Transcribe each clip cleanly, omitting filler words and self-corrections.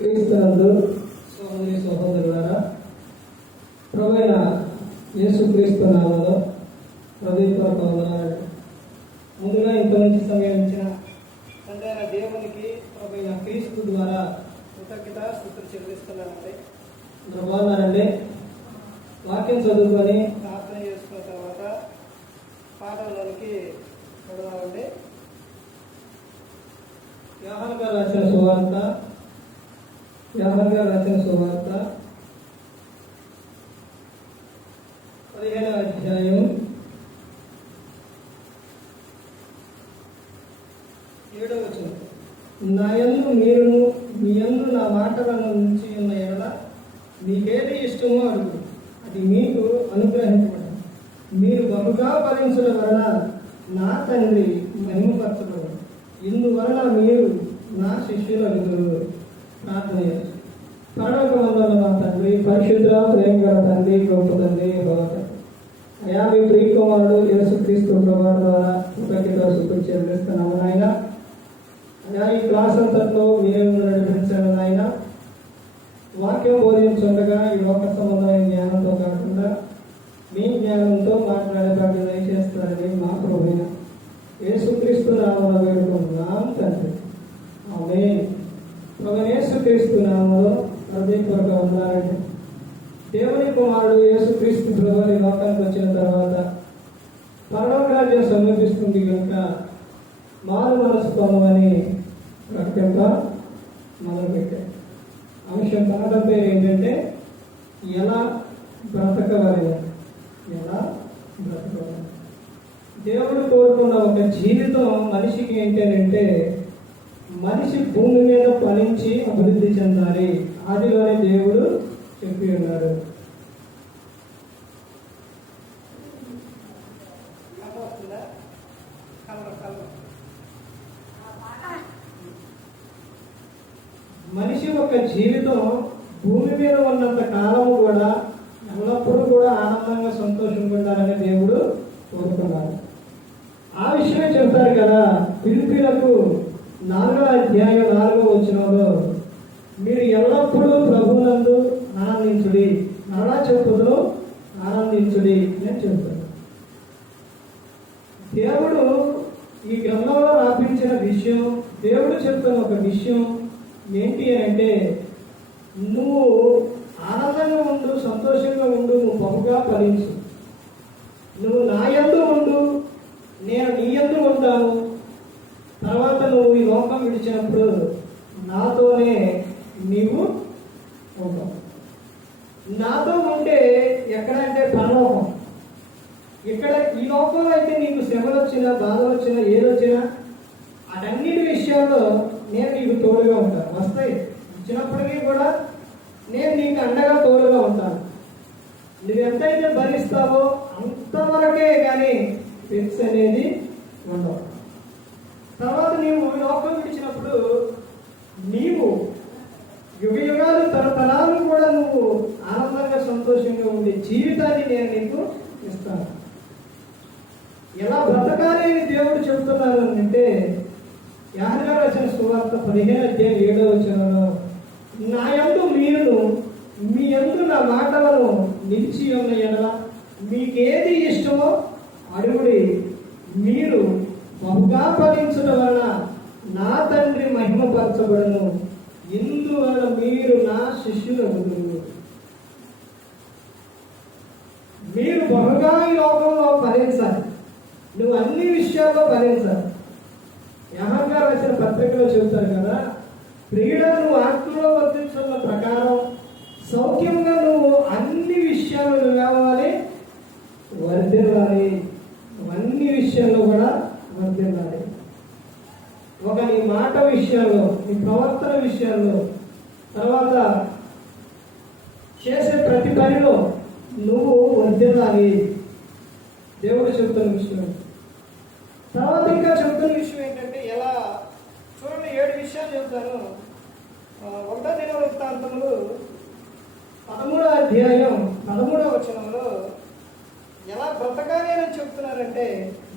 క్రీస్తునందు సహోదరి సహోదరులారా, ప్రభువైన యేసుక్రీస్తు నామములో హృదయపూర్వక వందనాలు. ముందుగా ఇంత మంచి సమయం ఇచ్చిన తండ్రి దేవునికి ప్రభువైన క్రీస్తు ద్వారా కృతజ్ఞతాస్తుతులు చెల్లిస్తున్నానండి. బాగున్నారండి. వాక్యం చదువుకొని ప్రార్థన చేసుకున్న తర్వాత పాఠంలోనికి వెళదామండి. యోహాను గారు రాసిన సువార్త 15వ అధ్యాయం 7వ వచనం. నా యందు మీరును మీ యందు నా మాటలను ఉంచి ఉన్న ఎడల మీకేది ఇష్టమో అడుగు, అది మీకు అనుగ్రహించబడదు. మీరు బహుగా ఫలించడం వలన నా తండ్రి మహిమపరచబడు. ఇందువలన మీరు నా శిష్యులు అడుగురు. ప్రార్థన చేయండి. పరలోకమందున్న మా తండ్రి, పరిశుద్ధ ప్రేమ గల తండ్రి, గొప్ప తండ్రి, అయా మీ ప్రియకుమారుడు యేసుక్రీస్తు ప్రభువు ద్వారా కృతజ్ఞతాస్తుతులు చెల్లిస్తున్నాము నాయన. అయా ఈ క్లాస్ అంతట్లో మీరు నడిపించాను నాయన. వాక్యం బోధించుండగా ఈ లోక సంబంధమైన జ్ఞానంతో కాకుండా మీ జ్ఞానంతో మాట్లాడే భాగ్యం దయచేస్తారని మా ప్రభువైన యేసుక్రీస్తు నామములో వేడుకుంటున్నాం తండ్రి. ఆమేన్. ప్రభువైన యేసుక్రీస్తు నామములో హృదయపూర్వక వందనాలండి. దేవుని కుమారుడు యేసుక్రీస్తు ప్రభువు ఈ లోకానికి వచ్చిన తర్వాత పరలోక రాజ్యం సమీపిస్తుంది కనుక మారు మనసు పొందమని ప్రకటింప మొదలుపెట్టారు. అంశం పాఠం పేరు ఏంటంటే ఎలా బ్రతకవాలి. దేవుడు కోరుకున్న ఒక జీవితం మనిషికి ఏంటంటే మనిషి భూమి మీద ఫలించి అభివృద్ధి చెందాలి. ఆదిలోనే దేవుడు చెప్పి ఉన్నారు. మనిషి యొక్క జీవితం భూమి మీద ఉన్నంత కాలము కూడా ఎల్లప్పుడూ కూడా ఆనందంగా సంతోషంగా ఉండాలని దేవుడు కోరుకున్నారు. ఆ విషయమే చెప్తారు కదా ఫిలిప్పీలకు 4వ అధ్యాయం 4వ వచనంలో, మీరు ఎల్లప్పుడూ ప్రభువునందు ఆనందించుడి, మరలా చెప్పుదును ఆనందించుడి అని చెప్తారు. దేవుడు ఈ గ్రంథంలో రాపించిన విషయం, దేవుడు చెప్తున్న ఒక విషయం ఏంటి అంటే, నువ్వు ఆనందంగా ఉండు, సంతోషంగా ఉండు, నువ్వు బహుగా ఫలించు. నువ్వు నా యందు ఉండు, నేను నీ యందు ఉంటాను. తర్వాత నువ్వు ఈ లోకం విడిచినప్పుడు నాతోనే నీవు ఉంటావు. నాతో ఉంటే ఎక్కడంటే పరలోకం. ఇక్కడ ఈ లోకంలో అయితే నీకు శ్రమలు వచ్చినా, బాధలు వచ్చినా, ఏదొచ్చినా అటన్నిటి విషయాల్లో నేను నీకు తోడుగా ఉంటాను. వస్తాయి, వచ్చినప్పటికీ కూడా నేను నీకు అండగా తోడుగా ఉంటాను. నువ్వు ఎంతైతే భరిస్తావో అంతవరకే కానీ ఫిక్స్ అనేది ఉండవు. తర్వాత నీవు లోకం విడిచినప్పుడు నీవు యుగ యుగాలు తరతరాలు కూడా నువ్వు ఆనందంగా సంతోషంగా ఉండే జీవితాన్ని నేను నీకు ఇస్తాను. ఎలా బ్రతకాలి అని దేవుడు చెబుతున్నారు అంటే, యోహాను గారు రాసిన సువార్త 15వ అధ్యాయం 7వ వచనంలో, నా యందు మీరును మీ యందు నా మాటలను నిలిచి ఉన్న ఎడల మీకేది ఇష్టమో అడుగుడి, మీరు బహుగా ఫలించడం వలన నా తండ్రి మహిమపరచబడును. ఇందువలన మీరు నా శిష్యులు అగుదురు. మీరు బహుగా ఈ లోకంలో ఫలించాలి. నువ్వు అన్ని విషయాల్లో ఫలించాలి. యోహాను గారు రాసిన పత్రికలో చెబుతారు కదా, ప్రియుడ నువ్వు ఆత్మలో వర్తించున్న ప్రకారం సౌఖ్యంగా నువ్వు అన్ని విషయాలు నువ్వు కావాలి వర్ధిల్లాలి. అన్ని విషయాల్లో కూడా వర్ధిల్లాలి. ఒక నీ మాట విషయాల్లో, నీ ప్రవర్తన విషయాల్లో, తర్వాత చేసే ప్రతి పనిలో నువ్వు వర్ధిల్లాలి. దేవుడు చెబుతున్న విషయం. తర్వాత ఇంకా చెబుతున్న విషయం ఏంటంటే ఎలా చూడండి, 7 విషయాలు చెబుతాను. 1వ దినవృత్తాంతములు 13వ అధ్యాయం 13వ వచనంలో ఎలా బ్రతకాలి అని చెప్తున్నారంటే,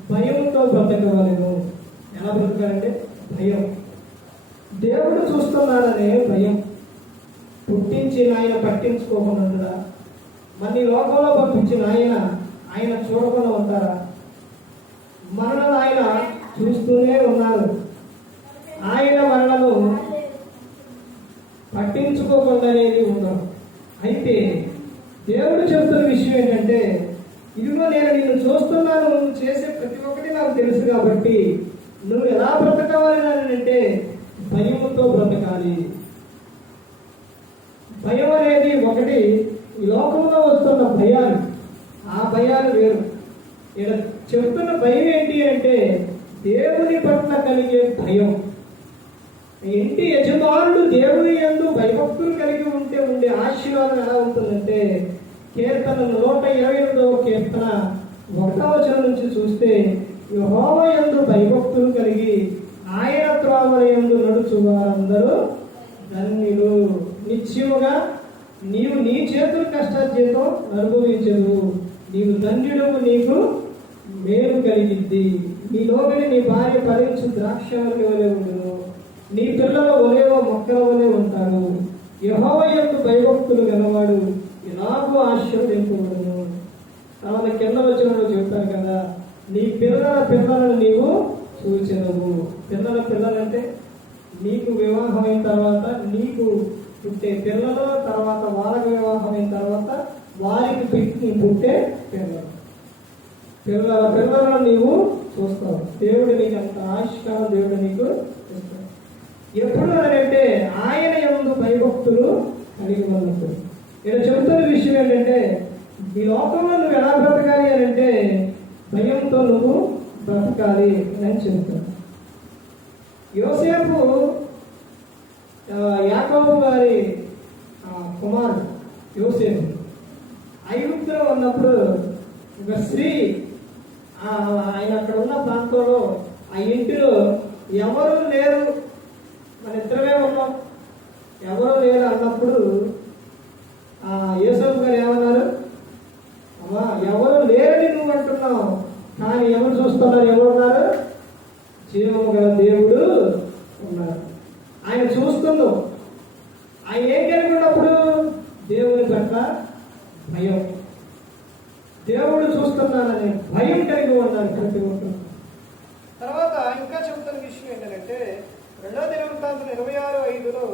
భయంతో బ్రతకవలెను. ఎలా బ్రతకాలంటే భయం. దేవుడు చూస్తున్నాడనే భయం. పుట్టించిన ఆయన పట్టించుకోకుండా ఉంటారా? మన ఈ లోకంలో పంపించిన ఆయన చూడకుండా ఉంటారా? మనలను ఆయన చూస్తూనే ఉన్నారు. ఆయన మనలను పట్టించుకోకుండా అనేది ఉండదు. అయితే దేవుడు చెబుతున్న విషయం ఏంటంటే, ఇదిగో నేను నిన్ను చూస్తున్నాను, నువ్వు చేసే ప్రతి ఒక్కటి నాకు తెలుసు కాబట్టి నువ్వు ఎలా బ్రతకాలి అంటే భయముతో బ్రతకాలి. భయం అనేది ఒకటి, ఈ లోకంలో వస్తున్న భయాలు, ఆ భయాలు వేరు. ఇక్కడ చెప్తున్న భయం ఏంటి అంటే దేవుని పట్ల కలిగే భయం. ఇంటి యజమానుడు దేవుని యందు భయభక్తులు కలిగి ఉండే ఆశీర్వాదం ఎలా ఉంటుందంటే, కీర్తన 128వ కీర్తన 1వ వచనం నుంచి చూస్తే, యెహోవా యందు భయభక్తులు కలిగి ఆయన త్రోవల యందు నడుచు వారందరూ ధన్యులు. నిశ్చయముగా నీవు నీ చేతుల కష్టార్జితం అనుభవించదు. నీవు ధన్యుడము, నీకు మేలు కలిగిద్ది. నీలోని నీ భార్య ఫలించు ద్రాక్షవల్లి వలె ఉండును, నీ పిల్లల ఒలేవో మొక్కల వలె ఉంటారు. యెహోవా యందు భయభక్తులు గలవాడు ఎలాగో ఆశీర్వదింపబడును. తర్వాత కింద వచ్చినప్పుడు చెప్తారు కదా, నీ పిల్లలను నీవు చూచెదవు. పిల్లలంటే నీకు వివాహం అయిన తర్వాత నీకు పుట్టే పిల్లలు, తర్వాత వాళ్ళకి వివాహం అయిన తర్వాత వారికి పుట్టే పిల్లలను నీవు చూస్తావు. దేవుడు నీకు అంత ఆశీర్వాదం దేవుడు నీకు ఇస్తాడు. ఎప్పుడు అంటే ఆయన యందు భయభక్తులు కలిగి ఉన్నప్పుడు. ఇక్కడ చెబుతున్న విషయం ఏంటంటే, ఈ లోకంలో నువ్వు ఎలా బ్రతకాలి అని అంటే భయంతో నువ్వు బ్రతకాలి అని చెబుతాను. యోసేపు యాకోబు గారి కుమారుడు యోసేపు ఐగుప్తులో ఉన్నప్పుడు ఒక స్త్రీ, ఆయన అక్కడ ఉన్న ప్రాంతంలో ఆ ఇంటిలో ఎవరు లేరు, మన ఇద్దరమే ఉన్నాం, ఎవరు లేరు అన్నప్పుడు యోసేపు గారు ఏమన్నారు, అమ్మా ఎవరు లేరని నువ్వు అంటున్నావు, కానీ ఎవరు చూస్తున్నారు, ఎవరున్నారు? జీవము గల దేవుడు ఉన్నారు. ఆయన చూస్తున్నావు. ఆయన ఏం కలిగి ఉన్నప్పుడు దేవుని పట్ల భయం, దేవుడు చూస్తున్నానని భయం కలిగి ఉన్నారు ప్రతి ఒక్కరు. తర్వాత ఇంకా చెబుతున్న విషయం ఏంటంటే, 2వ దినవృత్తాంతం 26:5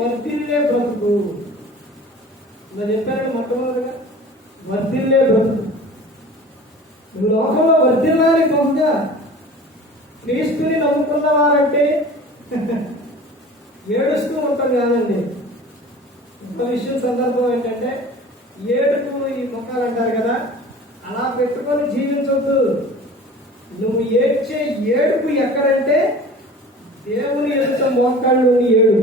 వర్ధిల్లే బ్రతుకు. ఇలా చెప్పారండి మొట్టమొదటిగా, వర్ధిల్లే బ్రతుకు. లోకంలో వర్ధిల్లాలి బహుగా. క్రీస్తుని నమ్ముకున్న వారంటే ఏడుస్తూ ఉంటాం కాదండి. ఇంకో విషయం సందర్భం ఏంటంటే, ఏడుపు ఈ ముఖాలు అంటారు కదా, అలా పెట్టుకొని జీవించవద్దు. నువ్వు ఏడ్చే ఏడుపు ఎక్కడంటే దేవుని ఎదుట మోకాళ్ళు ఏడు,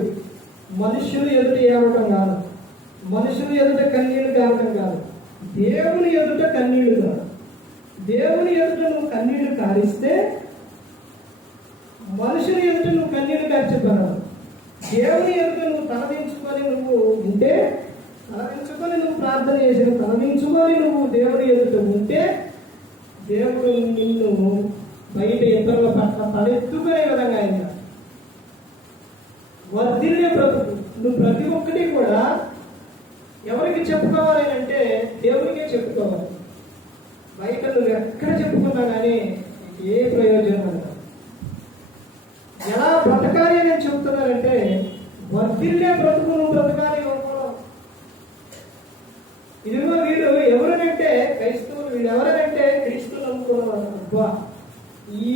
మనుషులు ఎదుట ఏడవటం కాదు, మనుషులు ఎదుట కన్నీళ్లు కావటం కాదు, దేవుని ఎదుట కన్నీళ్లు కాదు. దేవుని ఎదుట నువ్వు కన్నీళ్లు కారిస్తే మనుషుల ఎదుట నువ్వు కన్నీళ్లు కార్చిపోరావు. దేవుని ఎదుట నువ్వు తలదించుకొని నువ్వు ఉంటే, తలదించుకొని నువ్వు ప్రార్థన చేసిన, తలదించుకొని నువ్వు దేవుని ఎదుట ఉంటే దేవుడు నిన్ను బయట ఇతరుల పట్ల తలెత్తుకునే విధంగా ఆయన వర్ధిల్లే బ్రతుకు. నువ్వు ప్రతి ఒక్కటి కూడా ఎవరికి చెప్పుకోవాలి అంటే దేవునికే చెప్పుకోవాలి. బయట నువ్వు ఎక్కడ చెప్పుకున్నా కానీ ఏ ప్రయోజనం అంట. ఎలా బ్రతకాలి అని చెబుతున్నారంటే, వర్ధిల్లే బ్రతుకు నువ్వు బ్రతకాలి లోకంలో. ఇదిగో వీడు ఎవరనంటే క్రైస్తవులు, వీడు ఎవరనంటే క్రీస్తులు అనుకున్నారు. అబ్బా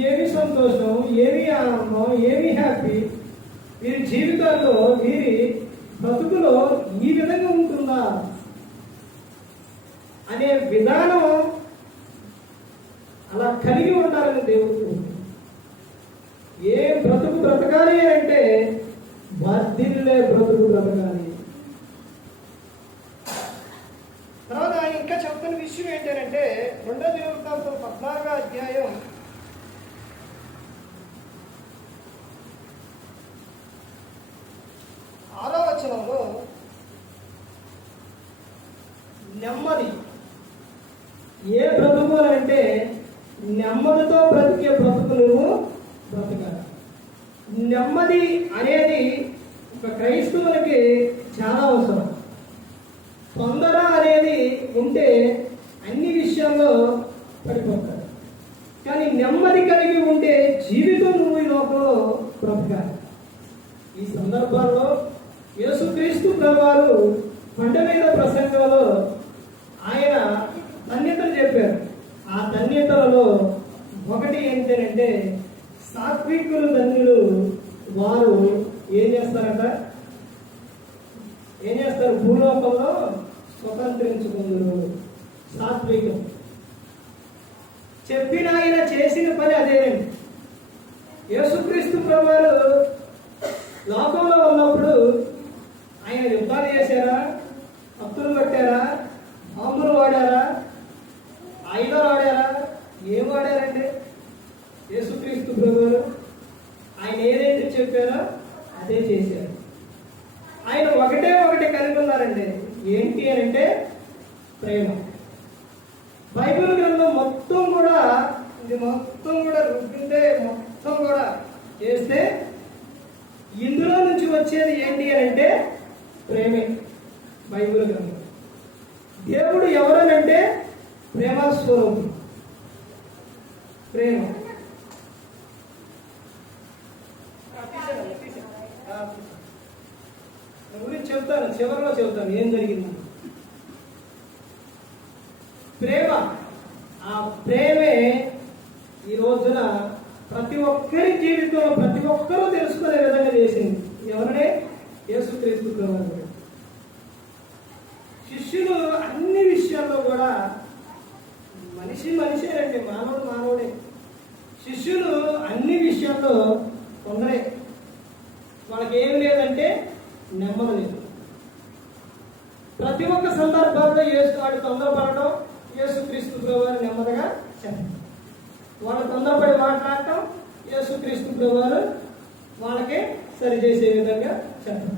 ఏమి సంతోషం, ఏమి ఆనందం, ఏమి హ్యాపీ. వీరి జీవితాల్లో, వీరి బ్రతుకులో ఈ విధంగా ఉంటుందా అనే విధానం అలా కలిగి ఉండాలని దేవుడు. ఏ బ్రతుకు బ్రతకాలి అంటే వర్ధిల్లే బ్రతుకు బ్రతకాలి. తర్వాత ఆయన ఇంకా చెప్తున్న విషయం ఏంటంటే, 2వ దినవృత్తాంతం 14వ అధ్యాయం 6వ వచనంలో నెమ్మది. ఏ బ్రతుకు అంటే నెమ్మదితో బ్రతికే బ్రతుకు నువ్వు బ్రతకాలి. నెమ్మది అనేది ఒక ఒక క్రైస్తవునికి చాలా అవసరం. తొందర అనేది ఉంటే అన్ని విషయాల్లో పడిపోతారు. కానీ నెమ్మది కలిగి ఉంటే జీవితం నువ్వు ఈ లోకంలో బ్రతకాలి. ఈ సందర్భాల్లో యేసుక్రీస్తు ప్రభువారు కొండ మీద ప్రసంగంలో ఆయన ధన్యతలు చెప్పారు. ఆ ధన్యతలలో ఒకటి ఏంటంటే సాత్వికులు ధన్యులు, వారు ఏం చేస్తారంట, ఏం చేస్తారు, భూలోకంలో స్వతంత్రించుకుందరు. సాత్వికం చెప్పిన ఆయన చేసిన పని అదేనండి. యేసుక్రీస్తు ప్రభువారు లోకంలో ఉన్నప్పుడు ఆయన యుద్ధాలు చేశారా, కత్తులు కొట్టారా, బాంబులు వాడారా, ఆయుధాలు వాడారా? ఏం వాడారంటే యేసుక్రీస్తు ప్రభువారు ఆయన ఏదైతే చెప్పారో అదే చేశారు. ఆయన ఒకటే ఒకటి కలిగి ఉన్నారండి. ఏంటి అని అంటే ప్రేమ. బైబిల్ గ్రంథం మొత్తం కూడా ఇది మొత్తం కూడా రుద్దితే మొత్తం కూడా చేస్తే ఇందులో నుంచి వచ్చేది ఏంటి అని అంటే ప్రేమే. బైబిల్ గ్రంథం దేవుడు ఎవరనంటే ప్రేమస్వరూపం. ప్రేమ గురించి చెప్తాను, చివరిలో చెబుతాను ఏం జరిగింది. ప్రేమ, ఆ ప్రేమే ఈ రోజున ప్రతి ఒక్కరి జీవితంలో ప్రతి ఒక్కరూ తెలుసుకునే విధంగా చేసింది. ఎవరనే? యేసుక్రీస్తు ప్రభువు. శిష్యులు అన్ని విషయాల్లో కూడా మనిషేనండి, మానవుడే. శిష్యులు అన్ని విషయాల్లో కొందరే. వాళ్ళకి ఏమి లేదంటే నెమ్మది లేదు. ప్రతి ఒక్క సందర్భాల్లో వాడు తొందరపడటం, యేసుక్రీస్తు ప్రభువారు నెమ్మదిగా చెప్పడం. వాళ్ళు తొందరపడి మాట్లాడటం, యేసుక్రీస్తు ప్రభువారు వాళ్ళకే సరిచేసే విధంగా చెప్పడం.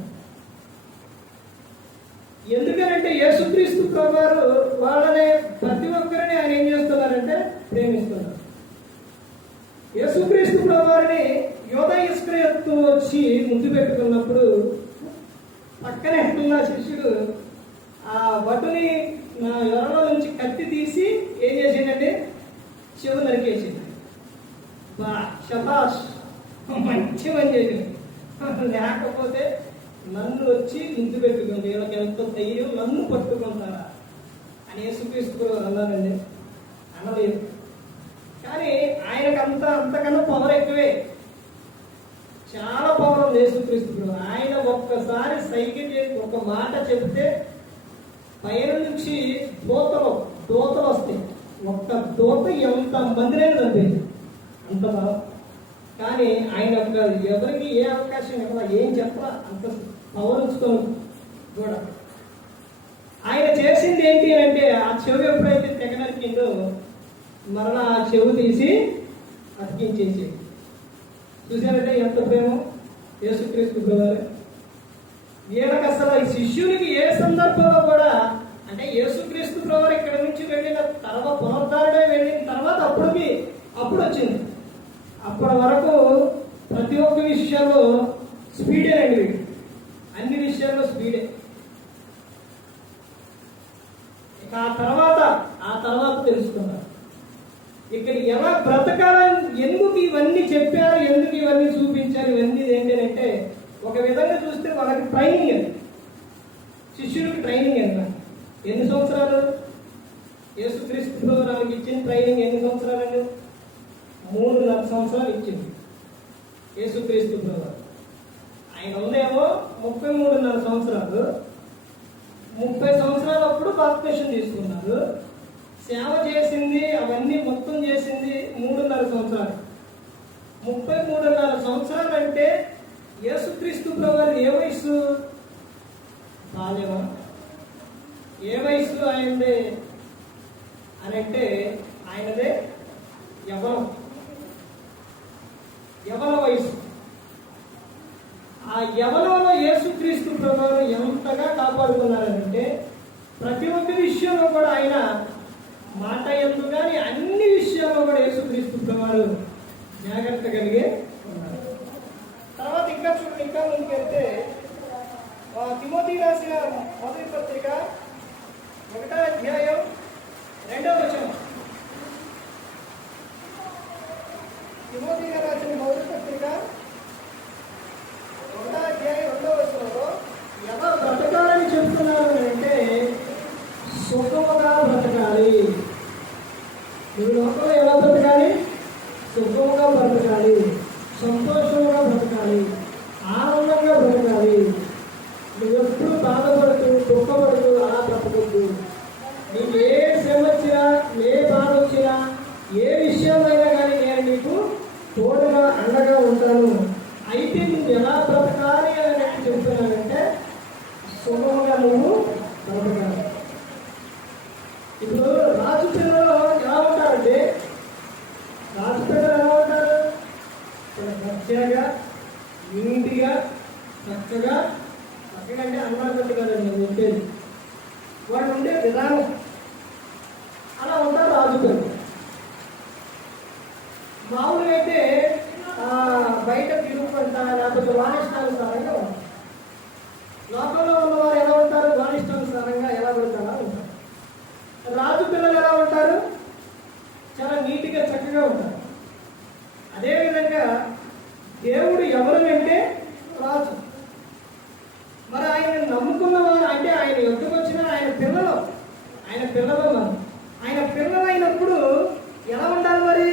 ఎందుకనంటే యేసుక్రీస్తు ప్రభువారు వాళ్ళనే ప్రతి ఒక్కరిని ఆయన ఏం చేస్తున్నారంటే ప్రేమిస్తున్నారు. యేసుక్రీస్తు ప్రభువారిని యోధ ఇస్కరియోతు వచ్చి ముద్దు పెట్టుకున్నప్పుడు పక్కనే ఉన్న శిష్యుడు ఆ భటుని నా యొరలో నుంచి కత్తి తీసి ఏం చేసిందంటే చెవు నరికేసింది. బా శబాష్, మంచి పని చేసింది. లేకపోతే నన్ను వచ్చి ముద్దు పెట్టుకుంది, వీళ్ళకి ఎంతో ధైర్యం, నన్ను పట్టుకుంటారా అని యేసుక్రీస్తు అన్నానండి. అనలేదు. కానీ ఆయనకు అంతకన్నా పవర్ ఎక్కువే, చాలా పవర్ ఉంది యేసుక్రీస్తు. ఆయన ఒక్కసారి సైకిల్ చేసి ఒక మాట చెబితే పైన నుంచి దూతలు వస్తాయి. ఒక్క దూత ఎంత మందిరైనా చంపేది, అంత బలం. కానీ ఆయన ఎవరికి ఏ అవకాశం ఇవ్వాల, ఏం చెప్పాల, అంత పవర్ ఉంచుకొని కూడా ఆయన చేసింది ఏంటి అంటే ఆ చెవి ఎప్పుడైతే తెగ నరికిందో మరలా ఆ చెవు తీసి అతికించేసి. చూసారంటే ఎంత ప్రేమ యేసుక్రీస్తు ప్రభువారు. వీళ్ళకి అసలు ఈ శిష్యునికి ఏ సందర్భంలో కూడా అంటే యేసుక్రీస్తు ప్రభువారు ఇక్కడ నుంచి వెళ్ళిన తర్వాత పునరుద్ధారణే వెళ్ళిన తర్వాత అప్పుడు వచ్చింది. అప్పటి వరకు ప్రతి ఒక్క విషయంలో స్పీడేనండి వీడు, అన్ని విషయాల్లో స్పీడే. ఇక ఆ తర్వాత తెలుసుకున్నారు ఇక్కడ ఎలా బ్రతకాలని. ఎందుకు ఇవన్నీ చెప్పారు, ఎందుకు ఇవన్నీ చూపించారు, ఇవన్నీ ఏంటంటే ఒక విధంగా చూస్తే వాళ్ళకి ట్రైనింగ్ అండి. శిష్యుడికి ట్రైనింగ్ ఎంత, ఎన్ని సంవత్సరాలు? యేసుక్రీస్తు ప్రభువుకి ఇచ్చిన ట్రైనింగ్ ఎన్ని సంవత్సరాలండి? 3.5 సంవత్సరాలు ఇచ్చింది యేసుక్రీస్తు ప్రభువు. ఆయన ఉందేమో 33.5 సంవత్సరాలు. 30 సంవత్సరాలు అప్పుడు బాప్తిసం తీసుకున్నారు. సేవ చేసింది, అవన్నీ మొత్తం చేసింది 3.5 సంవత్సరాలు. 33.5 సంవత్సరాలు అంటే యేసుక్రీస్తు ప్రభువు ఏ వయసు? బాల్యమా? ఏ వయసు ఆయనదే అని అంటే ఆయనదే యవన వయసు. ఆ యవనంలో యేసుక్రీస్తు ప్రభువు ఎంతగా కాపాడుకున్నారంటే ప్రతి ఒక్క విషయంలో కూడా ఆయన మాట ఎందు కానీ అన్ని విషయాల్లో కూడా యేసుక్రీస్తు ప్రభువు జాగ్రత్త కలిగే ఉన్నారు. తర్వాత ఇంకా ముందుకెళ్తే తిమోతి రాసిన మొదటి పత్రిక 1వ అధ్యాయం 2వ వచనం. తిమోతి రాసిన మొదటి పత్రిక 1వ అధ్యాయం 2వ వచనంలో ఎలా బ్రతకాలని చెప్తున్నారు అంటే సుఖముగా బ్రతకాలి. నువ్వు లోకంలో ఎలా బ్రతకాలి? సుఖముగా బ్రతకాలి, సంతోషంగా బ్రతకాలి, ఆనందంగా బ్రతకాలి. నువ్వెప్పుడు బాధపడుతూ దుఃఖపడుతూ అలా బ్రతకద్దు. నీకు ఏ శ్రమ వచ్చినా, ఏ బాధ వచ్చినా, ఏ విషయమైనా కానీ నేను నీకు తోడుగా అండగా ఉంటాను. అయితే నువ్వు ఎలా బ్రతకాలి అని చెప్తున్నానంటే సుఖముగా నువ్వు బ్రతకాలి. ఇప్పుడు రాజు పిల్లలు ఎలా ఉంటారంటే, రాజు పిల్లలు ఎలా ఉంటారు? దర్జాగా, నీటిగా, చక్కగా, చక్కగా అన్నాడు బట్టి కదండి నేను చెప్పేది. వాడు ఉండే విధానం అలా ఉంటారు రాజు పిల్లలు. మామూలుగా అయితే బయట తిరుగుకుంటా లేకపోతే వానిష్టానుసారంగా ఉంటారు. లోకంలో ఉన్నవారు ఎలా ఉంటారు? వానిష్టానుసారంగా ఎలా పెడతారా ఉంటారు. రాజు పిల్లలు ఎలా ఉంటారు? చాలా నీట్గా చక్కగా ఉంటారు. అదేవిధంగా దేవుడు ఎవరు అంటే రాజు. మరి ఆయన నమ్ముకున్నవారు అంటే ఆయన ఎందుకు వచ్చినా ఆయన పిల్లలు మనం. ఆయన పిల్లలు అయినప్పుడు ఎలా ఉండాలి మరి?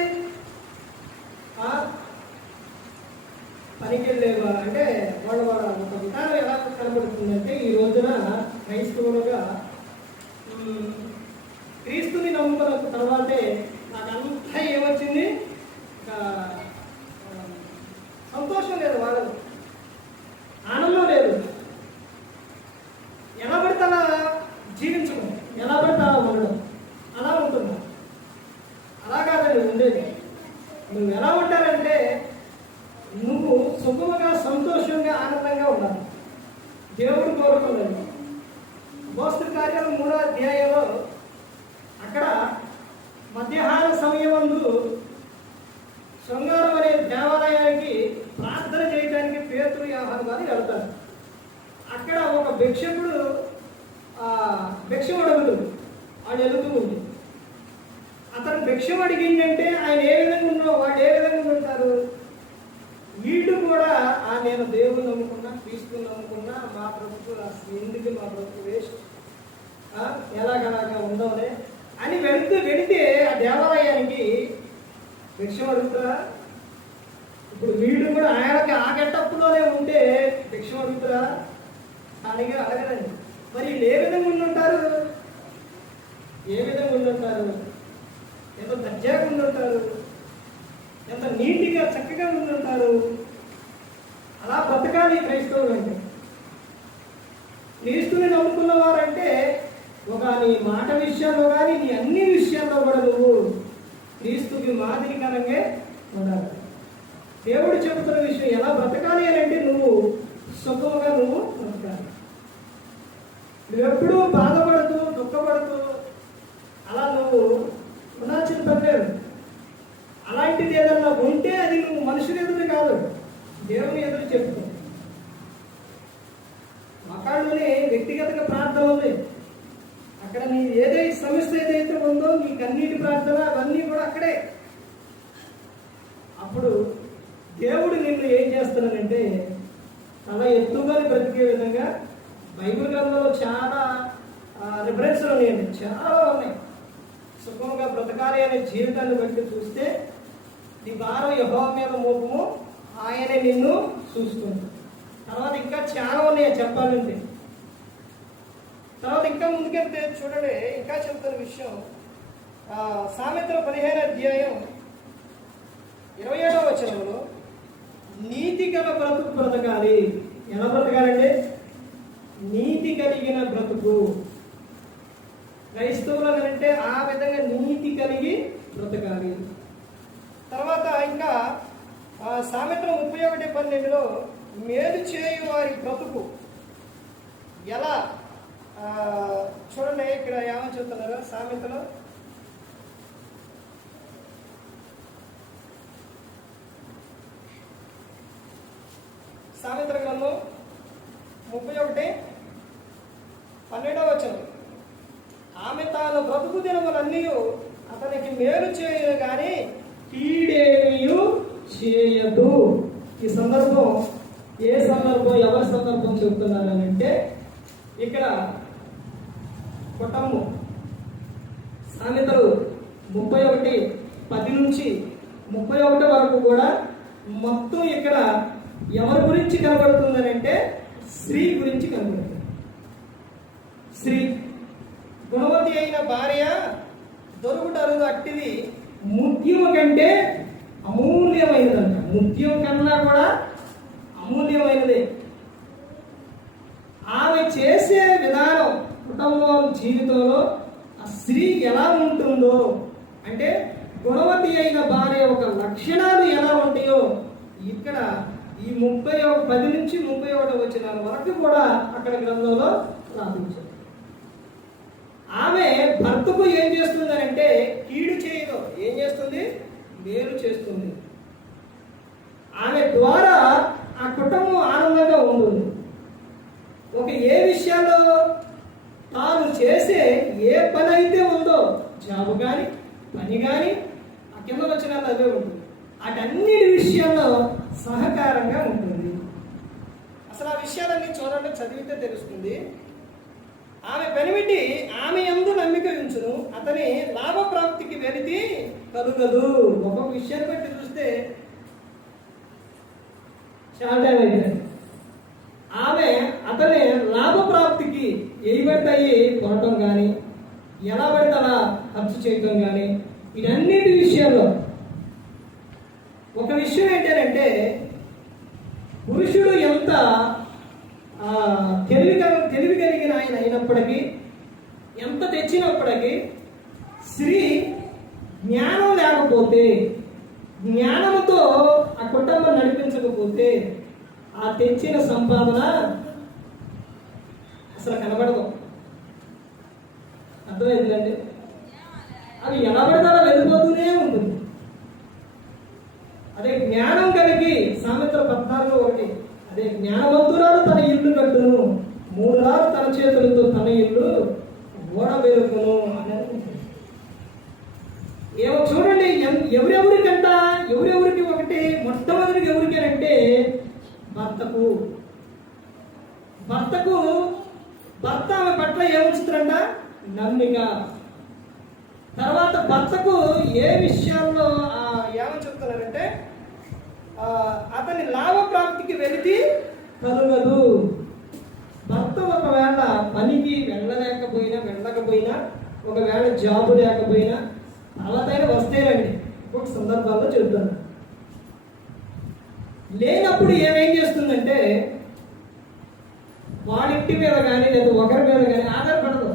పనికి వెళ్ళేవా అంటే వాళ్ళ ఒక విధానం ఎలా కనబడుతుందంటే, ఈ రోజున క్రైస్తవులుగా క్రీస్తుని నమ్ముకున్న తర్వాతే నాకు అంతా ఏమొచ్చింది? సంతోషం లేదు, వాళ్ళకు ఆనందం లేదు. ఎలా పడితే అలా జీవించడం, ఎలా పడితే అలా ఉండడం, అలా ఉంటున్నాం. అలా కాదండి ఉండేది. నువ్వు ఎలా ఉంటారంటే నువ్వు సుఖముగా, సంతోషంగా, ఆనందంగా ఉండాలి. దేవుడు కోరుకున్నది. అపోస్తలుల కార్యాలు 3వ అధ్యాయంలో అక్కడ మధ్యాహ్న సమయమందు శృంగారం అనే దేవాలయానికి ప్రార్థన చేయడానికి పేతురు, యోహాను గారు వెళ్తారు. అక్కడ ఒక భిక్షకుడు భిక్షం అడుగుతుంది. వాడు వెళుతూ ఉంది. అతను భిక్షం అడిగిందంటే ఆయన ఏ విధంగా ఉన్నో వాడు ఏ విధంగా ఉంటారు? వీళ్ళు కూడా నేను దేవుని నమ్ముకున్నా, క్రీస్తుని నమ్ముకున్నా, మా ప్రభుత్వ ఎందుకు మా ప్రభుత్వ వేస్ట్, ఎలాగలాగా ఉండవులే అని వెళితే ఆ దేవాలయానికి భిక్షం అడుగుతారా? ఇప్పుడు వీళ్ళు కూడా ఆయనకి ఆ గెట్టప్పులోనే ఉంటే భిక్షం అడుగుతారా? అడగదండి. మరి వీళ్ళు ఏ విధంగా ఉండుంటారు? ఎంత దర్జాగా ఉండుంటారు, ఎంత నీట్గా చక్కగా ఉండుంటారు. అలా బ్రతకాలి క్రైస్తవులు అంటే. క్రీస్తుని నమ్ముకున్న వారంటే నీ మాట విషయాల్లో కానీ నీ అన్ని విషయాల్లో కూడా నువ్వు క్రీస్తుకి మాదిరికరంగా ఉండాలి. దేవుడు చెబుతున్న విషయం ఎలా బ్రతకాలి అని అంటే నువ్వు సుఖముగా నువ్వు బ్రతకాలి. నువ్వెప్పుడూ బాధపడుతూ దుఃఖపడుతూ అలా నువ్వు ఉండాల్సిన పర్లేదు. అలాంటిది ఏదన్నా ఉంటే అది నువ్వు మనుషుల ఎదురు కాదు, దేవుని ఎదురు చెప్తావు. మకాళ్ళలోనే వ్యక్తిగతంగా ప్రార్థన ఉంది. అక్కడ నీ ఏదైతే సమస్య ఏదైతే ఉందో నీకు అన్నిటి ప్రార్థన అవన్నీ కూడా అక్కడే. అప్పుడు దేవుడు నిన్ను ఏం చేస్తున్నాడంటే చాలా ఎత్తుగా బ్రతికే విధంగా బైబిల్ గ్రంథంలో చాలా రిఫరెన్స్లు ఉన్నాయండి, చాలా ఉన్నాయి. సుఖంగా బ్రతకాలి అనే జీవితాన్ని బట్టి చూస్తే నీ భారం యెహోవా మీద మోపము, ఆయనే నిన్ను చూస్తుంది. తర్వాత ఇంకా చాలా ఉన్నాయి చెప్పాలంటే. తర్వాత ఇంకా ముందుకెళ్తే చూడండి, ఇంకా చెప్తున్న విషయం సామెతల 15వ అధ్యాయం 27వ వచనంలో నీతి గల బ్రతుకు బ్రతకాలి. ఎలా బ్రతకాలంటే నీతి కలిగిన బ్రతుకు. క్రైస్తవులు అంటే ఆ విధంగా నీతి కలిగి బ్రతకాలి. తర్వాత ఇంకా సామెతల 31:12లో మేలు చేయు వారి బ్రతుకు ఎలా చూడండి. ఇక్కడ ఏమని చెప్తున్నారు సామెతలో? సామెతల గ్రంథం 31:12. ఆమె తాను బ్రతుకు దినములన్నీ అతనికి మేలు చేయదు కానీ కీడేమియు చేయదు. ఈ సందర్భం ఏ సందర్భం, ఎవరి సందర్భం చెబుతున్నానంటే ఇక్కడ కుటుంబం సామెతలు 31:10-31 వరకు కూడా మొత్తం ఇక్కడ ఎవరి గురించి కనబడుతుందని అంటే స్త్రీ గురించి కనబడుతుంది. స్త్రీ గుణవతి అయిన భార్య దొరుకుటరుగు అట్టిది ముత్యము కంటే అమూల్యమైనదంట. ముత్యం కన్నా కూడా అమూల్యమైనదే. ఆమె చేసే విధానం కుటుంబం జీవితంలో ఆ స్త్రీ ఎలా ఉంటుందో అంటే గుణవతి అయిన భార్య ఒక లక్షణాలు ఎలా ఉంటాయో ఇక్కడ ఈ 10-31 వచనాల వరకు కూడా అక్కడ గ్రంథంలో రాపించారు. ఆమె భర్తకు ఏం చేస్తుంది అంటే కీడు చేయదు, ఏం చేస్తుంది? మేలు చేస్తుంది. ఆమె ద్వారా ఆ కుటుంబం ఆనందంగా ఉంటుంది. ఏ విషయాల్లో తాను చేసే ఏ పని అయితే ఉందో, జాబ్ కానీ పని కానీ ఆ కింద వచనాలు అవే ఉంటుంది, వాటన్నిటి విషయాల్లో సహకారంగా ఉంటుంది. అసలు ఆ విషయాలన్నీ చూడండి, చదివితే తెలుస్తుంది. ఆమె పనిమిటి ఆమె యందు నమ్మిక ఉంచును, అతని లాభప్రాప్తికి వెలితి కలుగదు. ఒక్కొక్క విషయాన్ని బట్టి చూస్తే చాలా ఆమె అతని లాభప్రాప్తికి పడతాయి కొనటం కానీ, ఎలా పడితే అలా ఖర్చు చేయటం కానీ, ఇదన్నిటి విషయాల్లో ఒక విషయం ఏంటంటే పురుషుడు ఎంత తెలివి కలిగిన ఆయన అయినప్పటికీ, ఎంత తెచ్చినప్పటికీ స్త్రీ జ్ఞానం లేకపోతే, జ్ఞానంతో ఆ కుటుంబం నడిపించకపోతే ఆ తెచ్చిన సంపాదన అసలు కనబడదు. అర్థమైందండి? అవి ఎలా పడితే అలా వెళ్ళిపోతూనే ఉంటుంది. అదే జ్ఞానం కలిగి సామెతలు 14:1 అదే జ్ఞానవంతురాలు తన ఇల్లు కట్టును, 3 రాళ్ళు తన చేతులతో తన ఇల్లు ఓడబెరుకును అనేది. ఏమో చూడండి, ఎవరెవరికంట, ఎవరెవరికి ఒకటి మొట్టమొదటికి ఎవరికేనంటే భర్తకు భర్త ఆమె పట్ల ఏముంచుతారంట? నమ్మిక. తర్వాత భర్తకు ఏ విషయాల్లో ఏమని చెప్తున్నారంటే అతని లాభప్రాప్తికి వెలితి కలుగదు. భర్త ఒకవేళ పనికి వెళ్ళకపోయినా ఒకవేళ జాబు లేకపోయినా తర్వాతైనా వస్తేనండి, ఒక సందర్భాల్లో చెబుతాను. లేనప్పుడు ఏమేం చేస్తుందంటే వాడింటి మీద కానీ లేదా ఒకరి మీద కానీ ఆధారపడదు.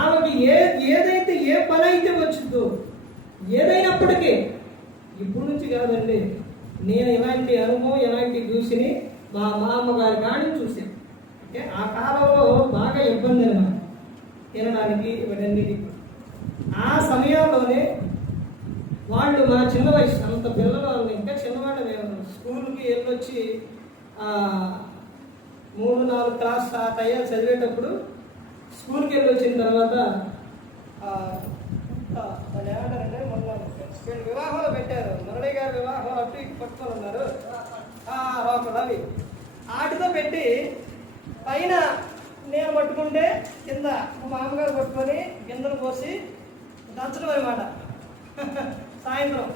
ఆమెకి ఏదైతే ఏ పని అయితే వచ్చిందో, ఏదైనప్పటికీ ఇప్పుడు నుంచి కాదండి, నేను ఇలాంటి అనుభవం ఇలాంటి చూసిని మా అమ్మగారి కానీ చూశాను. అంటే ఆ కాలంలో బాగా ఇబ్బంది అన్నమాట తినడానికి ఇవన్నిటికి. ఆ సమయంలోనే వాళ్ళు మా చిన్న వయసు, అంత పిల్లలు ఇంకా చిన్నవాళ్ళు, మేము స్కూల్కి వెళ్ళొచ్చి 3-4 క్లాస్ తయారు చదివేటప్పుడు స్కూల్కి వెళ్ళి వచ్చిన తర్వాత ఏమంటారంటే మొన్న వివాహంలో పెట్టారు, మురళి గారి వివాహం అటు ఇటు పట్టుకొని ఉన్నారు రోకలు అవి, వాటితో పెట్టి పైన నేను పట్టుకుంటే కింద మా మామగారు పట్టుకొని గింజలు పోసి దంచడం అనమాట. సాయంత్రం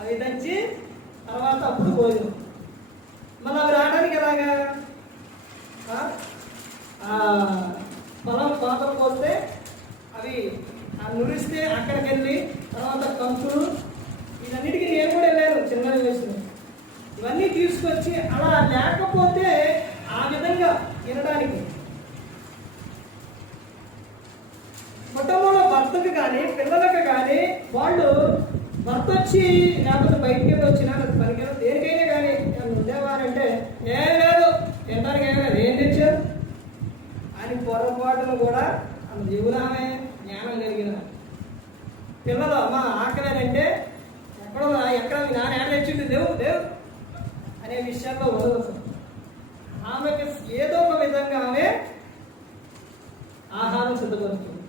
అవి దంచి తర్వాత అప్పుడు భోజనం. మళ్ళీ అవి రావడానికి ఎలాగా పొలం పాత్రలు పోస్తే అవి నురిస్తే అక్కడికి వెళ్ళి తర్వాత కంచులు ఇవన్నిటికీ నేను కూడా వెళ్ళాను చిన్న వయసులో. ఇవన్నీ తీసుకొచ్చి అలా లేకపోతే ఆ విధంగా వినడానికి కుటుంబంలో భర్తకు కానీ పిల్లలకు కానీ వాళ్ళు భర్త వచ్చి లేకపోతే బయటికి వెళ్ళి వచ్చినా పనికైనా దేనికైనా కానీ ఉండేవారంటే ఏం లేదు తినడానికి ఏం లేదు, ఏం తెచ్చారు అని పొరపాటును కూడా ఆమె జీవునామే జ్ఞానం కలిగిన పిల్లలు అమ్మ ఆకలేనంటే ఎక్కడ మీ నాన్న ఏడ తెచ్చింది లేవు అనే విషయాల్లో ఉండదు. ఆమెకి ఏదో ఒక విధంగా ఆమె ఆహారం సిద్ధపరుస్తుంది.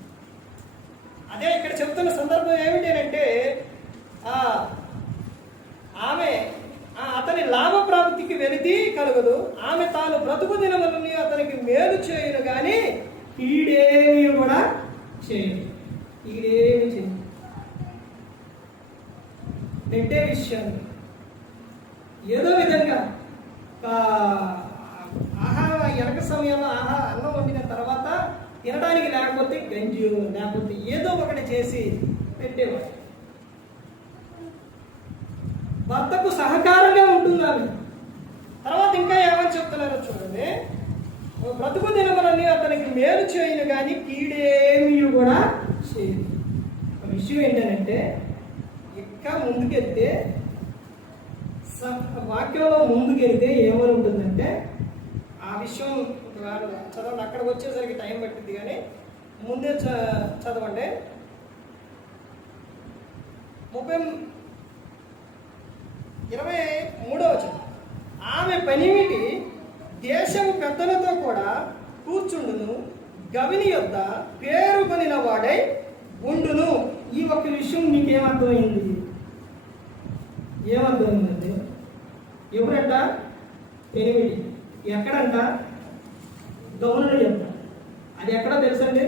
అదే ఇక్కడ చెప్తున్న సందర్భం ఏమిటి అంటే ఆమె అతని లాభప్రాప్తికి వెలితి కలగదు, ఆమె తాను బ్రతుకు దినములని అతనికి మేలు చేయను కానీ కీడేమి కూడా చేయదు. కీడేమి చేయదు. పెట్టే విషయాన్ని ఏదో విధంగా ఆహారం ఎనక సమయంలో అన్నం వండిన తర్వాత తినడానికి లేకపోతే గంజి లేకపోతే ఏదో ఒకటి చేసి పెట్టేవాడు. భర్తకు సహకారంగా ఉంటుంది ఆమె. తర్వాత ఇంకా ఏమని చెప్తున్నారో చూడండి, బ్రతుకు దినములన్నీ అతనికి మేలు చేయను కానీ కీడేమి కూడా చేయదు. ఒక విషయం ఏంటంటే ఇంకా ముందుకెళ్తే వాక్యంలో ముందుకెళ్తే ఏమని ఉంటుందంటే ఆ విషయం చదవండి. అక్కడికి వచ్చేసరికి టైం పట్టింది కానీ ముందే చదవండి. 23వ వచనం. ఆమె పనిమిటి దేశము పెద్దలతో కూడా కూర్చుండును, గవిని యొద్ద పేరు కొనిన వాడై ఉండును. ఈ ఒక్క విషయం నీకేమర్థమైంది? ఏమర్థమైందండి? ఎవరంట? పెనిమిటి. ఎక్కడంట? గవర్నర్ యొక్క. అది ఎక్కడ తెలుసండి?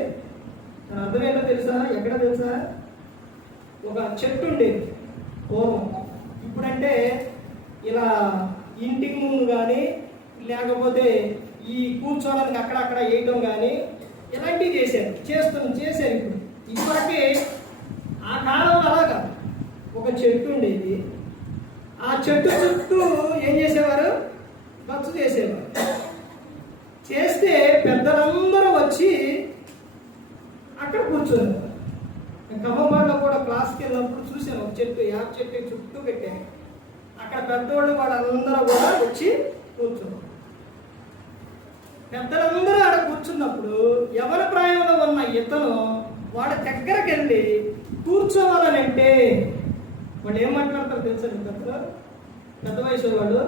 దాని అర్థం ఏంటో తెలుసా? ఎక్కడ తెలుసా? ఒక చెట్టు ఉండేది పూర్వం. ఇప్పుడంటే ఇలా ఇంటికి ముందు కానీ లేకపోతే ఈ కూర్చోడానికి అక్కడక్కడ వేయటం కానీ ఇలాంటివి చేశారు. చేశారు. ఇప్పటికీ ఆ కాలంలో అలాగా ఒక చెట్టు ఉండేది. ఆ చెట్టు చుట్టూ ఏం చేసేవారు? ఖర్చు చేసేవారు. చేస్తే పెద్దలందరూ వచ్చి అక్కడ కూర్చోరు. ఖమ్మంలో కూడా క్లాస్కి వెళ్ళినప్పుడు చూశాను, ఒక చెట్టు యాప చెట్టు చుట్టూ పెట్టాను. అక్కడ పెద్దవాళ్ళు వాళ్ళందరూ కూడా వచ్చి కూర్చున్నారు. పెద్దలందరూ ఆడ కూర్చున్నప్పుడు ఎవరి ప్రాయంలో ఉన్న ఇతను వాడి దగ్గరకు వెళ్ళి కూర్చోవాలనంటే వాళ్ళు ఏం మాట్లాడతారు తెలుసా? పెద్ద వయసు వాళ్ళు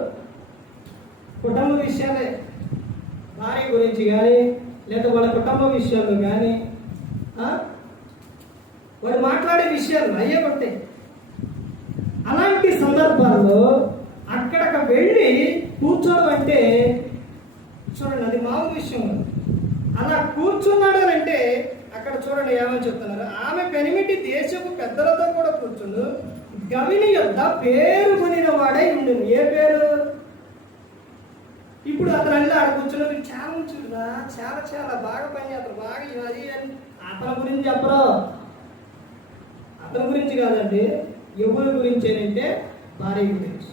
కుటుంబ విషయాలే, భార్య గురించి కానీ లేదా వాళ్ళ కుటుంబ విషయాలు కానీ వాడు మాట్లాడే విషయాలు అయ్యే పడతాయి. అలాంటి సందర్భాల్లో అక్కడికి వెళ్ళి కూర్చోవడం అంటే చూడండి, అది మామూలు విషయం. అలా కూర్చున్నాడు అని అంటే అక్కడ చూడండి ఏమని చెప్తున్నారు. ఆమె పెనిమిటి దేశపు పెద్దలతో కూడా కూర్చుండు, గవిని యొద్ద పేరు కొనిన వాడై ఉండును. ఏ పేరు? ఇప్పుడు అతను అల్లి ఆడ కూర్చున్నది చాలా ఉంచుదా, చాలా చాలా బాగా పని చేస్తారు, బాగా అది అని అతని గురించి చెప్పరు. అతని గురించి కాదండి, ఎవరి గురించి అంటే భార్య గురించి.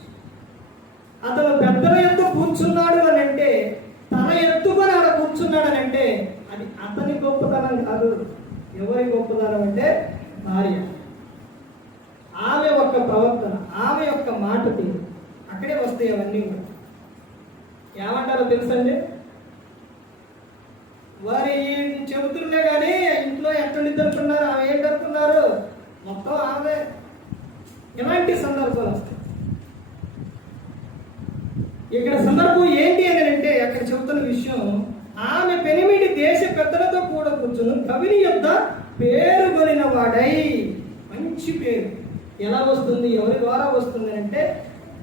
అతను పెద్దల ఎత్తు కూర్చున్నాడు అని అంటే, తన ఎత్తుకొని ఆడ కూర్చున్నాడు అని అంటే అది అతని గొప్పతనం కాదు. ఎవరి గొప్పతనం అంటే భార్య. ఆమె యొక్క ప్రవర్తన, ఆమె యొక్క మాట తీరు, అక్కడే వస్తాయి అవన్నీ కూడా. ఏమంటారో తెలుసండి? వారి చెబుతుండే కానీ ఇంట్లో ఎట్లుండి అనుకున్నారు, ఆమె ఏంటి అనుకున్నారు, మొత్తం ఆమె. ఎలాంటి సందర్భాలు వస్తాయి? ఇక్కడ సందర్భం ఏంటి అని అంటే అక్కడ చెబుతున్న విషయం, ఆమె పెనిమిటి దేశ పెద్దలతో కూడా కూర్చుని కవిని యొద్ద పేరు కొనిన వాడై. మంచి పేరు ఎలా వస్తుంది? ఎవరి ద్వారా వస్తుంది అంటే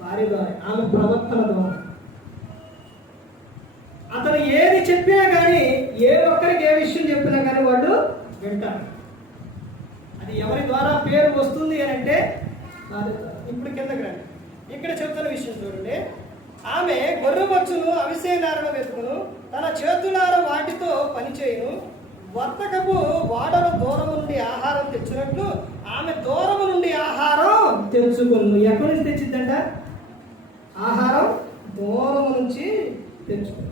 భార్య ద్వారా, ఆమె ప్రవర్తన ద్వారా. అతను ఏది చెప్పినా కానీ, ఏ ఒక్కరికి ఏ విషయం చెప్పినా కానీ వాళ్ళు వింటారు. అది ఎవరి ద్వారా పేరు వస్తుంది అని అంటే భార్య ద్వారా. ఇప్పుడు కిందకి రండి. ఇక్కడ చెప్తున్న విషయం చూడండి. ఆమె గొర్రెబొచ్చును అవిసేనారను వెతుకును, తన చేతులార వాటితో పనిచేయును. వర్తకపు వాడల దూరం నుండి ఆహారం తెచ్చినట్లు ఆమె దూరము నుండి ఆహారం తెచ్చుకును. ఎక్కడి నుంచి తెచ్చిద్దంట? ఆహారం దూరం నుంచి తెచ్చుకును.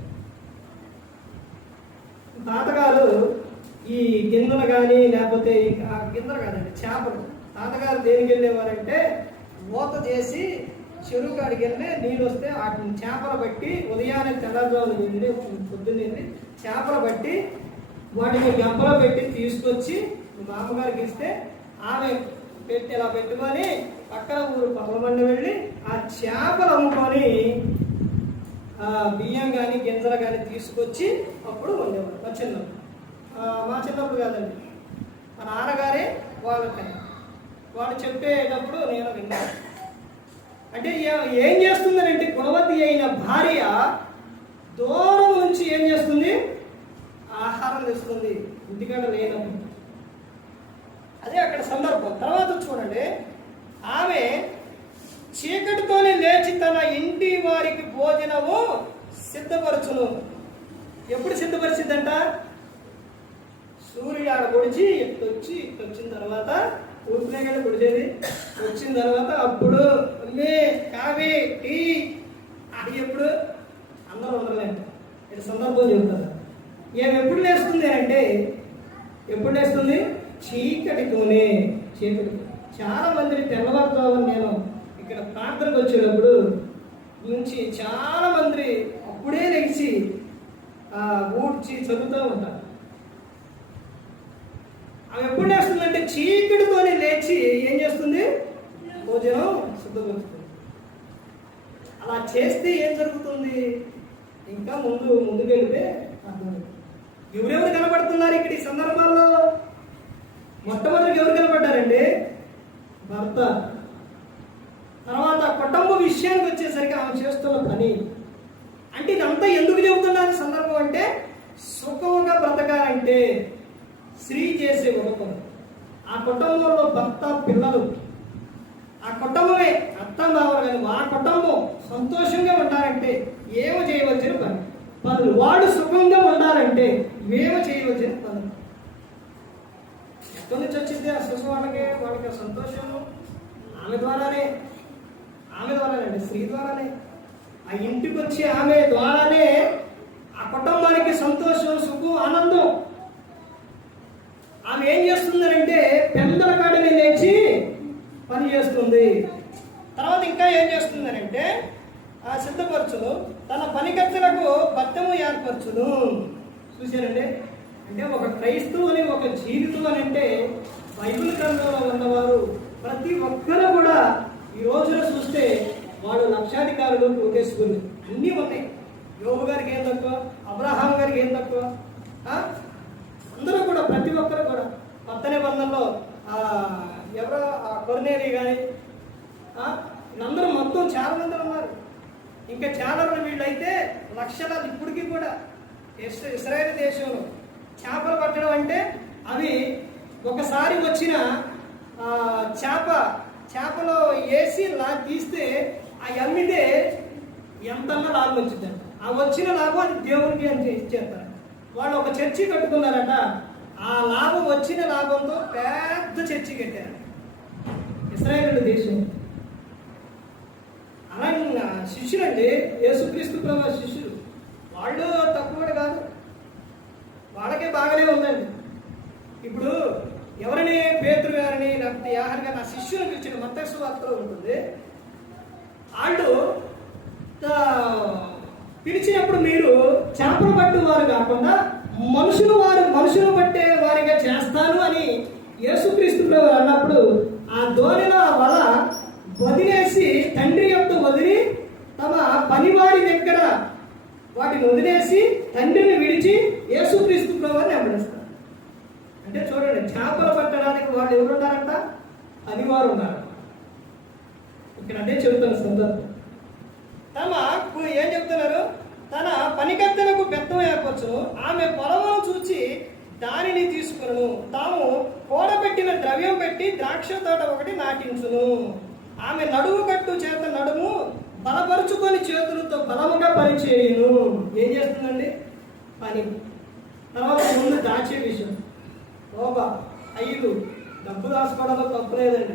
తాతగారు ఈ గిన్నెలు కానీ లేకపోతే గిన్నెలు కాదండి, చేపలు. తాతగారు దేనికి వెళ్ళేవారంటే మూత చేసి చెరువు కాడికి వెళ్ళి నీళ్ళు వస్తే వాటిని చేపలు బట్టి ఉదయాన్నే తెల్లజాములు వెళ్ళి పొద్దున్నే చేపలు బట్టి వాటిని గంపలో పెట్టి తీసుకొచ్చి మామగారికి ఇస్తే ఆమె పెట్టి ఇలా పెట్టుకొని పక్కన ఊరు పక్కమండి వెళ్ళి ఆ చేపలు అమ్ముకొని బియ్యం కానీ గింజలు కానీ తీసుకొచ్చి అప్పుడు వండేవారు. మా చిన్నప్పుడు కాదండి, మా నాన్నగారే వాళ్ళకి వాళ్ళు చెప్పేటప్పుడు నేను విన్నాను. అంటే ఏం చేస్తుందనంటే గుణవతి అయిన భార్య దూరం నుంచి ఏం చేస్తుంది, ఆహారం తెస్తుంది ఇంటికాడ లేనప్పుడు. అదే అక్కడ సందర్భం. తర్వాత చూడండి, ఆమె చీకటితోనే లేచి తన ఇంటి వారికి భోజనము సిద్ధపరచును. ఎప్పుడు సిద్ధపరిచిందంట? సూర్యుడు ఆడ పొడిచి ఇట్టొచ్చిన తర్వాత, ఊరినే కానీ పొడిచేది, వచ్చిన తర్వాత అప్పుడు కాఫీ టీ అది ఎప్పుడు అందరూ ఉండలేంట. ఇది సందర్భం చెబుతారు. ఏమి ఎప్పుడు లేస్తుంది అంటే, ఎప్పుడు లేస్తుంది? చీకటితోనే. చాలా మందిని తెల్లవారుతామని నేను ఇక్కడ ప్రార్థనకు వచ్చేటప్పుడు నుంచి చాలా మంది అప్పుడే లేచి ఊడ్చి చదువుతూ ఉంటారు. ఆమె ఎప్పుడు లేస్తుందంటే చీకటితోనే లేచి ఏం చేస్తుంది? భోజనం సిద్ధపరుస్తుంది. అలా చేస్తే ఏం జరుగుతుంది? ఇంకా ముందుకెళ్తే ఎవరెవరు కనబడుతున్నారు ఇక్కడ ఈ సందర్భాల్లో? మొట్టమొదటి ఎవరు కనబడ్డారండి? భర్త. తర్వాత కుటుంబ విషయానికి వచ్చేసరికి ఆమె చేస్తున్న పని. అంటే ఇదంతా ఎందుకు చెబుతున్నారు సందర్భం అంటే, సుఖంగా బ్రతకాలంటే స్త్రీ చేసే ఒక పని. ఆ కుటుంబంలో భర్త, పిల్లలు, ఆ కుటుంబమే అర్థం కావాలి కానీ ఆ కుటుంబం సంతోషంగా ఉండాలంటే ఏమో చేయవలసిన పనులు. వాడు సుఖంగా ఉండాలంటే ఏమో చేయవలసిన పనులు. ఎక్కడి నుంచి వచ్చింది ఆ సుఖం? వాళ్ళకి సంతోషము ఆమె ద్వారానే అండి, స్త్రీ ద్వారానే. ఆ ఇంటికి వచ్చి ఆమె ద్వారానే ఆ కుటుంబానికి సంతోషం, సుఖం, ఆనందం. ఆమె ఏం చేస్తుందంటే పెందల కాడిని లేచి పని చేస్తుంది. తర్వాత ఇంకా ఏం చేస్తుందనంటే ఆ సిద్ధపరచును, తన పనికత్తెలకు భత్తము ఏర్పరచును. చూశారండి? అంటే ఒక క్రైస్తవుని, ఒక జీవితం అని అంటే బైబిల్ గ్రంథంలో ఉన్నవారు ప్రతి ఒక్కరు కూడా ఈ రోజున చూస్తే వాళ్ళు లక్షాధికారులు, కోటేశ్వరులు అన్నీ ఉన్నాయి. యోబు గారికి ఏం తక్కువ, అబ్రహాం గారికి ఏం తక్కువ? అందరూ కూడా ప్రతి ఒక్కరు కూడా కొత్త నిబంధనలో ఎవరో కొర్నేలి కానీ వీళ్ళందరూ మొత్తం చాలా మంది ఉన్నారు. ఇంకా చాలా వీళ్ళైతే లక్షలాది ఇప్పటికీ కూడా ఇశ్రాయేలు దేశంలో చేపలు పట్టడం అంటే అవి ఒకసారి వచ్చిన చేపలో వేసి తీస్తే ఆ అమ్మితే ఎంతన్నా లాభం వచ్చిందంట. ఆ వచ్చిన లాభం అది దేవునికి అని ఇచ్చేస్తారు. వాళ్ళు ఒక చర్చి కట్టుకున్నారట. ఆ లాభం వచ్చిన లాభంతో పెద్ద చర్చి కట్టారు ఇశ్రాయేలు దేశం. అలాగే శిష్యులండి, యేసుక్రీస్తు ప్రభు శిష్యులు, వాళ్ళు తక్కువ కాదు, వాళ్ళకే బాగానే ఉందండి. ఇప్పుడు ఎవరిని, పేతురు గారిని లేకపోతే యాహర్ గారిని, ఆ శిష్యులు పిలిచిన మత్తయి సువార్తలో ఉంటుంది. వాళ్ళు పిలిచినప్పుడు మీరు చేపలు పట్టువారు కాకుండా మనుషులు పట్టే వారిగా చేస్తాను అని యేసుక్రీస్తు ప్రభు అన్నప్పుడు ఆ ధోనిలో వల వదిలేసి తండ్రి యొక్క వదిలి తమ పనివారి దగ్గర వాటిని వదిలేసి తండ్రిని విడిచి యేసుక్రీస్తు ప్రభువుని వెంబడిస్తారు. అంటే చూడండి, చేపలు పట్టడానికి వాళ్ళు ఎవరు ఉన్నారంట? పనివారు ఉన్నారు. ఇక్కడ అదే చెబుతున్న సందర్భం. ఏం చెప్తున్నారు? తన పనికత్తెలకు బెత్తం ఏర్పరచును, ఆమె పొలమును చూచి దానిని తీసుకును, తాము కూడబెట్టిన ద్రవ్యం పెట్టి ద్రాక్ష తోట ఒకటి నాటించును. ఆమె నడుము కట్టు చేత నడుము బలపరుచుకొని చేతులతో బలముగా పనిచేయును. ఏం చేస్తుందండి? పని. తర్వాత ముందు దాచే విషయం, ఓబా 5 డబ్బు దాచుకోవడంలో తప్పు లేదండి.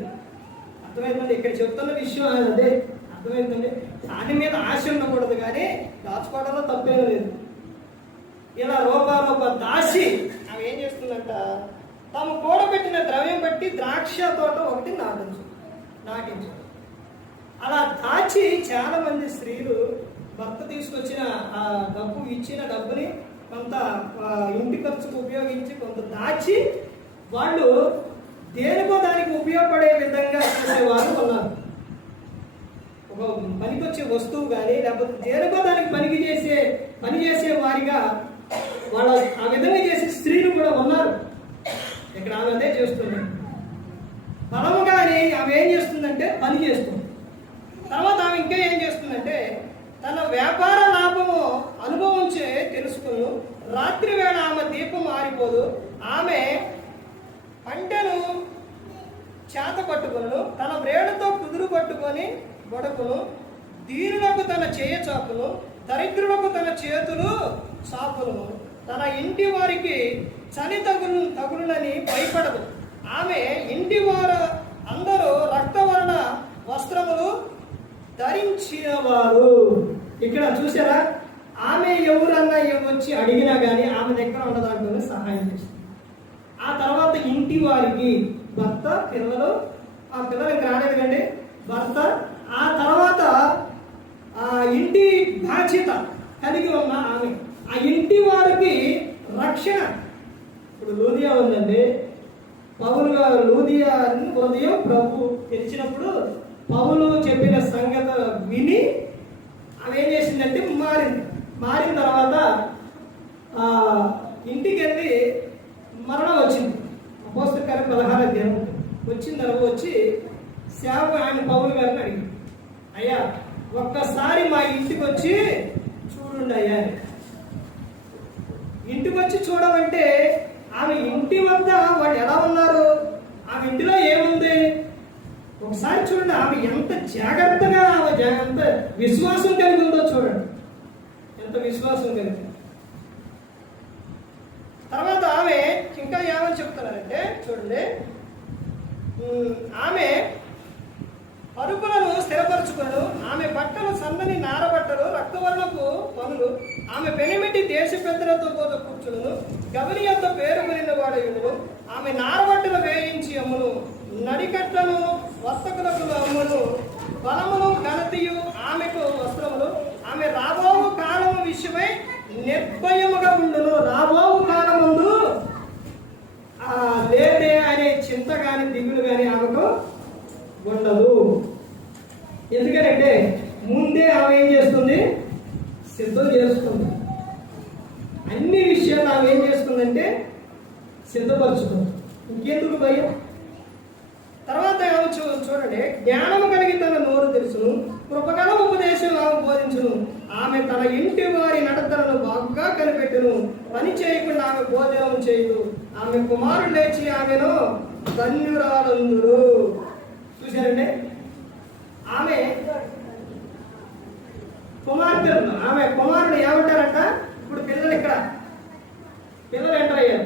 అర్థమైందండి? ఇక్కడ చెప్తున్న విషయం అదే. అర్థమైందండి? దాని మీద ఆశ ఉండకూడదు, కానీ దాచుకోవడంలో తప్పేం లేదు. ఇలా రూపాయలు దాచి ఆమె ఏం చేస్తుందంట? తాము కూడబెట్టిన ద్రవ్యం బట్టి ద్రాక్ష తోట ఒకటి నాటించు. అలా దాచి చాలా మంది స్త్రీలు భర్త తీసుకొచ్చిన ఆ డబ్బు, ఇచ్చిన డబ్బుని కొంత ఇంటి ఖర్చుకు ఉపయోగించి కొంత దాచి వాళ్ళు దేనికో దానికి ఉపయోగపడే విధంగా చేసేవారు ఉన్నారు. ఒక పనికొచ్చే వస్తువు కానీ లేకపోతే దేనికో దానికి పని చేసే వారిగా వాళ్ళ ఆ విధంగా చేసే స్త్రీలు కూడా ఉన్నారు. ఇక్కడ ఆమె అదే చేస్తుంది. బలము కానీ ఆమె ఏం చేస్తుందంటే పని చేస్తుంది. తర్వాత ఆమె ఇంకా ఏం చేస్తుందంటే తన వ్యాపార లాభము అనుభవం తెలుసుకుని రాత్రి వేళ ఆమె దీపం ఆరిపోదు. ఆమె పంటను చేత పట్టుకును, తన వ్రేళ్లతో కుదురు పట్టుకొని బొడకును, దీనులకు తన చేయ చాపును, దరిద్రులకు తన చేతులు చాపును, తన ఇంటి వారికి చలి తగులునని భయపడదు. ఆమె ఇంటి వారు అందరూ రక్తవర్ణ వస్త్రములు ధరించినవారు. ఇక్కడ చూసారా, ఆమె ఎవరన్నా వచ్చి అడిగినా కానీ ఆమె దగ్గర ఉన్న దాంట్లోనే సహాయం చేస్తుంది. ఆ తర్వాత ఇంటి వారికి భర్త, పిల్లలు, ఆ పిల్లలకి రాలేదు కండి భర్త, ఆ తర్వాత ఆ ఇంటి బాధ్యత కలిగి ఉన్న ఆమె, ఆ ఇంటి వారికి రక్షణ. ఇప్పుడు లూదియా ఉందండి, పౌలు గారు లూదియా ఉదయం ప్రభు తెరిచినప్పుడు పౌలు చెప్పిన సంగతి విని ఆమె ఏం చేసిందంటే మారిన తర్వాత ఇంటికి వెళ్ళి మరణం వచ్చింది. అపోస్తల కార్యం 16వ అధ్యాయం వచ్చిన తర్వాత వచ్చి సేవకు ఆయన పౌలు గారిని అడిగింది, అయ్యా ఒక్కసారి మా ఇంటికి వచ్చి చూడండి అయ్యా. ఇంటికి వచ్చి చూడమంటే ఆమె ఇంటి వద్ద వాళ్ళు ఎలా ఉన్నారు, ఆమె ఇంటిలో ఏముంది ఒకసారి చూడండి. ఆమె ఎంత జాగ్రత్తగా ఎంత విశ్వాసం కలిగి ఉందో చూడండి, ఎంత విశ్వాసం కలిగి. తర్వాత ఆమె ఇంకా ఏమని చెప్తున్నారంటే చూడండి, ఆమె పరుపులను స్థిరపరచుకొను, ఆమె బట్టలు సన్నని నారబట్టలు రక్తవర్ణపు పనులు, ఆమె పెనిమిటి దేశ పెద్దలతో పోత కూర్చును, గవని యొక్క పేరు కొనిన వాడయును, ఆమె నారబట్టలు వేయించి అమ్మును, నడికట్లను వర్తకులకు అమ్మును, బలమును ఘనతయు ఆమెకు వస్త్రములు, ఆమె రాబోవు కాలము విషయమై నిర్భయముగా ఉండును. రాబోవు కాలముందు లేదే అనే చింత కానీ దిగులు కానీ ఆమెకు ఉండదు. ఎందుకంటే ముందే ఆమె ఏం చేస్తుంది, సిద్ధం చేస్తుంది. అన్ని విషయాలు ఆమె ఏం చేస్తుందంటే సిద్ధపరచుకుంది. ఇంకెందుకు భయం. తర్వాత ఆమె చూడండి, జ్ఞానము కలిగి తన నోరు తెలుసును, కృపగల ఉపదేశం ఆమె బోధించును, ఆమె తన ఇంటి వారి నడతలను బాగా కనిపెట్టును, పని చేయకుండా ఆమె భోజనం చేయదు, ఆమె కుమారుడు లేచి ఆమెను ధన్యురాలందురు. చూశారండి, ఆమె కుమార్తెలు, ఆమె కుమారుడు ఏమంటారంట. ఇప్పుడు పిల్లలు ఇక్కడ పిల్లలు ఎంటర్ అయ్యారు.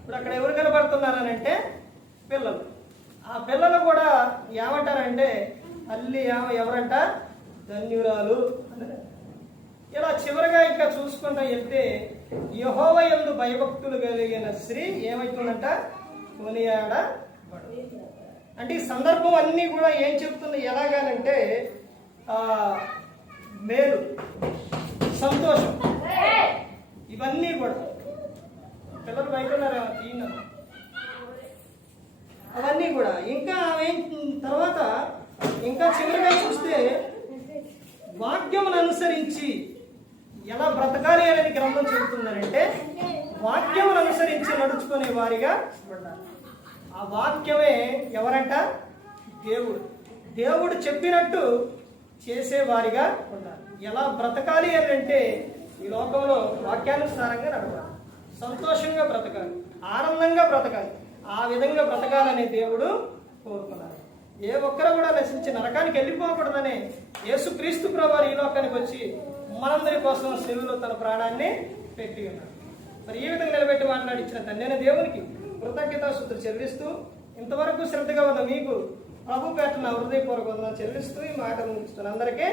ఇప్పుడు అక్కడ ఎవరు కనబడుతున్నారనంటే పిల్లలు. ఆ పిల్లలు కూడా ఏమంటారంటే తల్లి ఎవరంట, ధన్యురాలు. ఇలా చివరిగా ఇంకా చూసుకుంటూ వెళ్తే యెహోవా యందు భయభక్తులు కలిగిన స్త్రీ ఏమవుతుందంట, కొనియాడబడు. అంటే ఈ సందర్భం అన్నీ కూడా ఏం చెప్తుంది, ఎలాగానంటే మేలు, సంతోషం, ఇవన్నీ కూడా. పిల్లలు బయట ఉన్నారు తీయన్నారు, అవన్నీ కూడా. ఇంకా తర్వాత ఇంకా చివరిగా చూస్తే వాక్యమును అనుసరించి ఎలా బ్రతకాలి అనేది గ్రంథం చెబుతుందంటే వాక్యమును అనుసరించి నడుచుకునే వారిగా ఉండాలి. ఆ వాక్యమే ఎవరంట, దేవుడు. దేవుడు చెప్పినట్టు చేసేవారిగా ఉండాలి. ఎలా బ్రతకాలి అని అంటే ఈ లోకంలో వాక్యానుసారంగా నడవాలి, సంతోషంగా బ్రతకాలి, ఆనందంగా బ్రతకాలి. ఆ విధంగా బ్రతకాలని దేవుడు కోరుకున్నారు. ఏ ఒక్కరు కూడా నశించి నరకానికి వెళ్ళిపోకూడదని యేసుక్రీస్తు ప్రభువు ఈ లోకానికి వచ్చి మనందరి కోసం శిలువలో తన ప్రాణాన్ని పెట్టి ఉన్నాడు. మరి ఈ విధంగా నిలబెట్టి మాట్లాడించిన తండ్రి దేవునికి కృతజ్ఞతాస్తుతులు చెల్లిస్తూ ఇంతవరకు శ్రద్ధగా ఉన్న మీకు ప్రభు పేట నా హృదయపూర్వక వందనాలు చెల్లిస్తూ ఈ మాట ముగిస్తున్నాను. అందరికీ